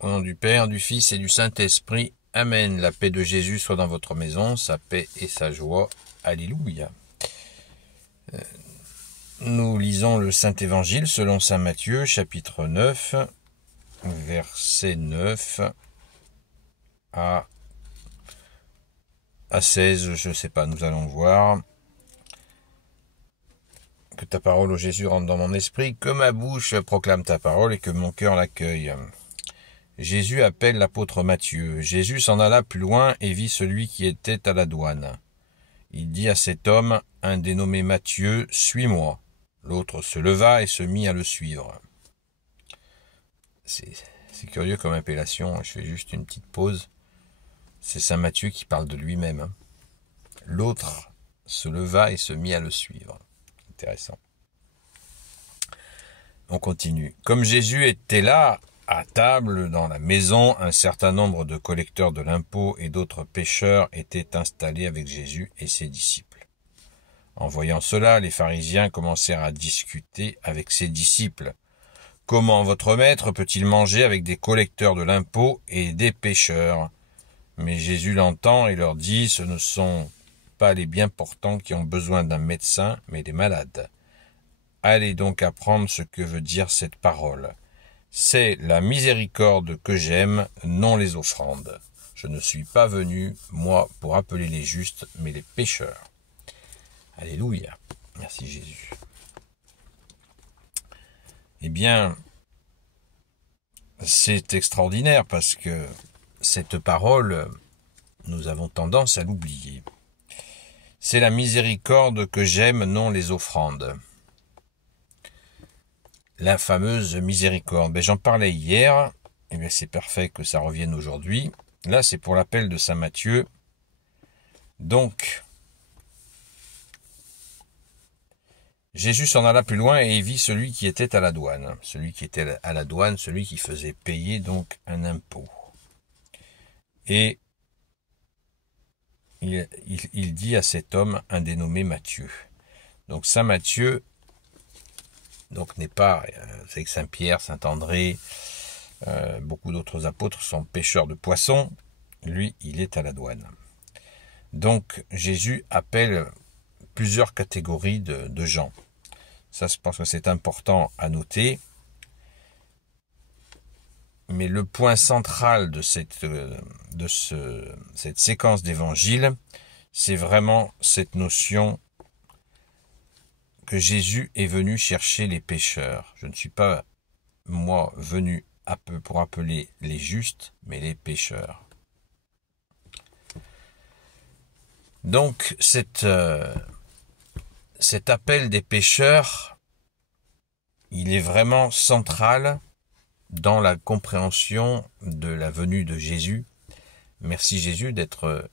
Au nom du Père, du Fils et du Saint-Esprit. Amen. La paix de Jésus soit dans votre maison, sa paix et sa joie. Alléluia. Nous lisons le Saint-Évangile selon saint Matthieu, chapitre 9, verset 9 à 16, je ne sais pas, nous allons voir. Que ta parole, ô Jésus, rentre dans mon esprit, que ma bouche proclame ta parole et que mon cœur l'accueille. Jésus appelle l'apôtre Matthieu. Jésus s'en alla plus loin et vit celui qui était à la douane. Il dit à cet homme, un dénommé Matthieu, « Suis-moi ». L'autre se leva et se mit à le suivre. C'est curieux comme appellation, je fais juste une petite pause. C'est saint Matthieu qui parle de lui-même. L'autre se leva et se mit à le suivre. Intéressant. On continue. Comme Jésus était là, à table, dans la maison, un certain nombre de collecteurs de l'impôt et d'autres pécheurs étaient installés avec Jésus et ses disciples. En voyant cela, les pharisiens commencèrent à discuter avec ses disciples. « Comment votre maître peut-il manger avec des collecteurs de l'impôt et des pécheurs ?» Mais Jésus l'entend et leur dit « Ce ne sont pas les bien portants qui ont besoin d'un médecin, mais les malades. Allez donc apprendre ce que veut dire cette parole. C'est la miséricorde que j'aime, non les offrandes. Je ne suis pas venu, moi, pour appeler les justes, mais les pécheurs. » Alléluia. Merci Jésus. Eh bien, c'est extraordinaire parce que cette parole, nous avons tendance à l'oublier. C'est la miséricorde que j'aime, non les offrandes. La fameuse miséricorde. Ben, j'en parlais hier, et bien c'est parfait que ça revienne aujourd'hui. Là, c'est pour l'appel de saint Matthieu. Donc, Jésus s'en alla plus loin et vit celui qui était à la douane. Celui qui était à la douane, celui qui faisait payer donc un impôt. Et il dit à cet homme, un dénommé Matthieu. Donc saint Matthieu, donc n'est pas, c'est que saint Pierre, saint André, beaucoup d'autres apôtres sont pêcheurs de poissons. Lui, il est à la douane. Donc Jésus appelle plusieurs catégories de gens. Ça, je pense que c'est important à noter. Mais le point central de cette séquence d'évangile, c'est vraiment cette notion que Jésus est venu chercher les pécheurs. Je ne suis pas, moi, venu pour appeler les justes, mais les pécheurs. Donc, cet appel des pécheurs, il est vraiment central dans la compréhension de la venue de Jésus. Merci Jésus d'être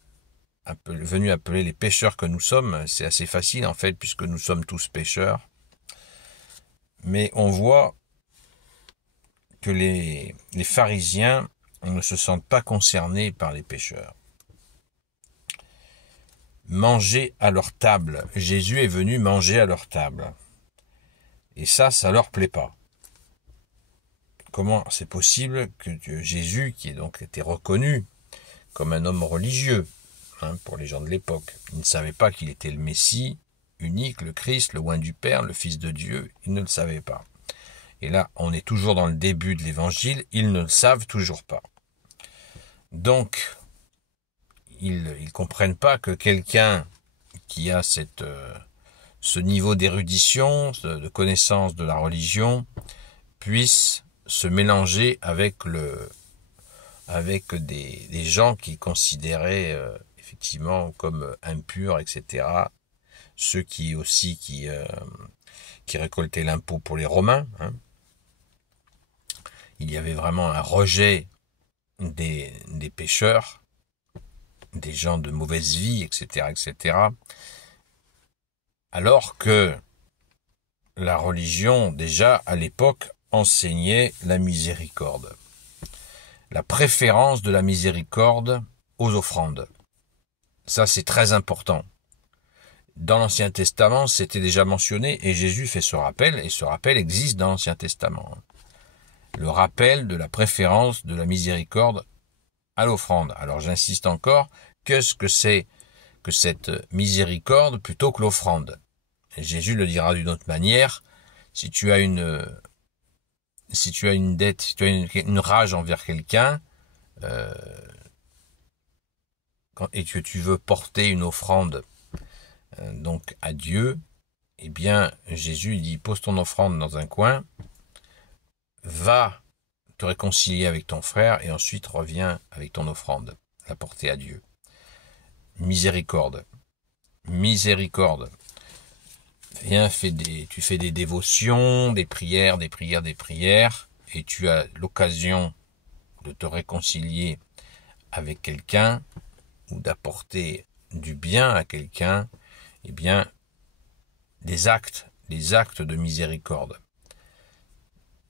venu appeler les pécheurs que nous sommes. C'est assez facile en fait, puisque nous sommes tous pécheurs. Mais on voit que les pharisiens ne se sentent pas concernés par les pécheurs. Manger à leur table. Jésus est venu manger à leur table. Et ça leur plaît pas. Comment c'est possible que Jésus, qui donc était reconnu comme un homme religieux, pour les gens de l'époque, il ne savait pas qu'il était le Messie unique, le Christ, le oint du Père, le Fils de Dieu, il ne le savait pas. Et là, on est toujours dans le début de l'évangile, ils ne le savent toujours pas. Donc, ils ne comprennent pas que quelqu'un qui a ce niveau d'érudition, de connaissance de la religion, puisse se mélanger avec des gens qui considéraient effectivement comme impurs, etc. Ceux qui récoltaient l'impôt pour les Romains. Il y avait vraiment un rejet des pécheurs, des gens de mauvaise vie, etc., etc. Alors que la religion, déjà à l'époque, enseignait la miséricorde. La préférence de la miséricorde aux offrandes. Ça, c'est très important. Dans l'Ancien Testament, c'était déjà mentionné et Jésus fait ce rappel, et ce rappel existe dans l'Ancien Testament. le rappel de la préférence de la miséricorde à l'offrande. Alors j'insiste encore, qu'est-ce que c'est que cette miséricorde plutôt que l'offrande? Jésus le dira d'une autre manière, si tu as une dette, si tu as une rage envers quelqu'un, et que tu veux porter une offrande donc à Dieu, eh bien Jésus dit pose ton offrande dans un coin, va te réconcilier avec ton frère et ensuite reviens avec ton offrande, la porter à Dieu. Miséricorde. Miséricorde. Viens, tu fais des dévotions, des prières, et tu as l'occasion de te réconcilier avec quelqu'un ou d'apporter du bien à quelqu'un, eh bien, les actes de miséricorde.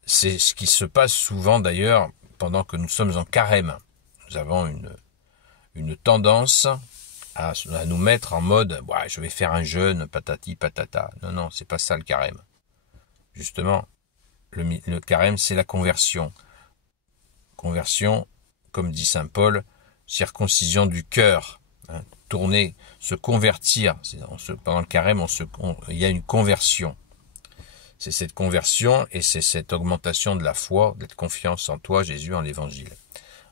C'est ce qui se passe souvent d'ailleurs pendant que nous sommes en carême. Nous avons une tendance à nous mettre en mode ouais, je vais faire un jeûne, patati patata. Non, c'est pas ça le carême. Justement, le carême, c'est la conversion. Conversion, comme dit saint Paul, circoncision du cœur. Hein, tourner, se convertir. Pendant le carême, il y a une conversion. C'est cette conversion et c'est cette augmentation de la foi, de la confiance en toi, Jésus, en l'évangile,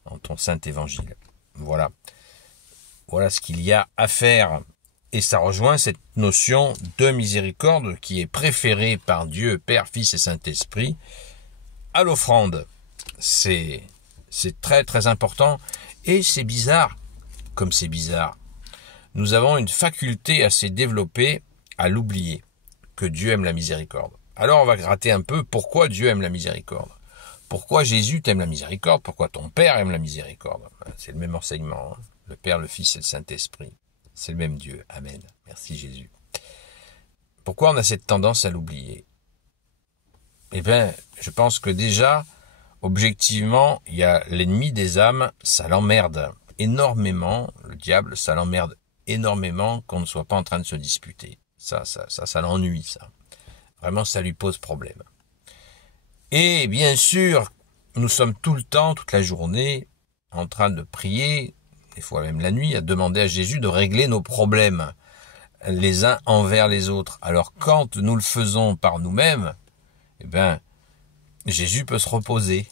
en ton saint évangile. Voilà. Voilà ce qu'il y a à faire. Et ça rejoint cette notion de miséricorde qui est préférée par Dieu, Père, Fils et Saint-Esprit, à l'offrande. C'est très très important. Et c'est bizarre, comme c'est bizarre. Nous avons une faculté assez développée à l'oublier, que Dieu aime la miséricorde. Alors on va gratter un peu pourquoi Dieu aime la miséricorde. Pourquoi Jésus t'aime la miséricorde? Pourquoi ton Père aime la miséricorde? C'est le même enseignement. Hein. Le Père, le Fils et le Saint-Esprit. C'est le même Dieu. Amen. Merci Jésus. Pourquoi on a cette tendance à l'oublier? Eh bien, je pense que déjà, objectivement, il y a l'ennemi des âmes, ça l'emmerde énormément, le diable, ça l'emmerde énormément qu'on ne soit pas en train de se disputer. Ça l'ennuie, ça. Vraiment, ça lui pose problème. Et bien sûr, nous sommes tout le temps, toute la journée, en train de prier, des fois même la nuit, à demander à Jésus de régler nos problèmes, les uns envers les autres. Alors quand nous le faisons par nous-mêmes, eh ben, Jésus peut se reposer.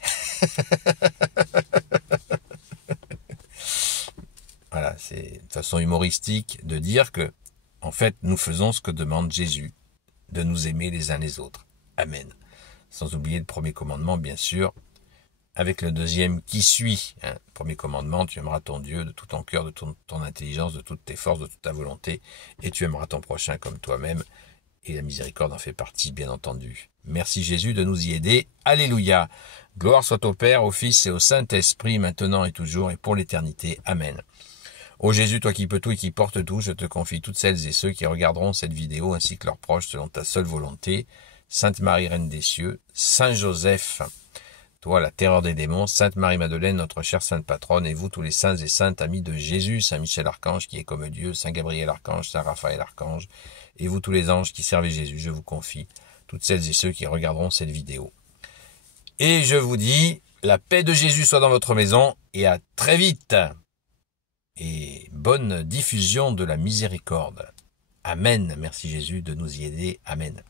Voilà, c'est une façon humoristique de dire que, en fait, nous faisons ce que demande Jésus, de nous aimer les uns les autres. Amen. Sans oublier le premier commandement, bien sûr, avec le deuxième qui suit. Hein. Premier commandement, tu aimeras ton Dieu de tout ton cœur, de ton intelligence, de toutes tes forces, de toute ta volonté, et tu aimeras ton prochain comme toi-même. Et la miséricorde en fait partie, bien entendu. Merci Jésus de nous y aider. Alléluia. Gloire soit au Père, au Fils et au Saint-Esprit, maintenant et toujours et pour l'éternité. Amen. Ô Jésus, toi qui peux tout et qui portes tout, je te confie toutes celles et ceux qui regarderont cette vidéo ainsi que leurs proches selon ta seule volonté. Sainte Marie, Reine des cieux, Saint Joseph, toi la terreur des démons, Sainte Marie-Madeleine, notre chère Sainte Patronne, et vous tous les saints et saintes amis de Jésus, Saint Michel Archange qui est comme Dieu, Saint Gabriel Archange, Saint Raphaël Archange, et vous tous les anges qui servez Jésus, je vous confie toutes celles et ceux qui regarderont cette vidéo. Et je vous dis, la paix de Jésus soit dans votre maison, et à très vite. Et bonne diffusion de la miséricorde. Amen. Merci Jésus de nous y aider. Amen.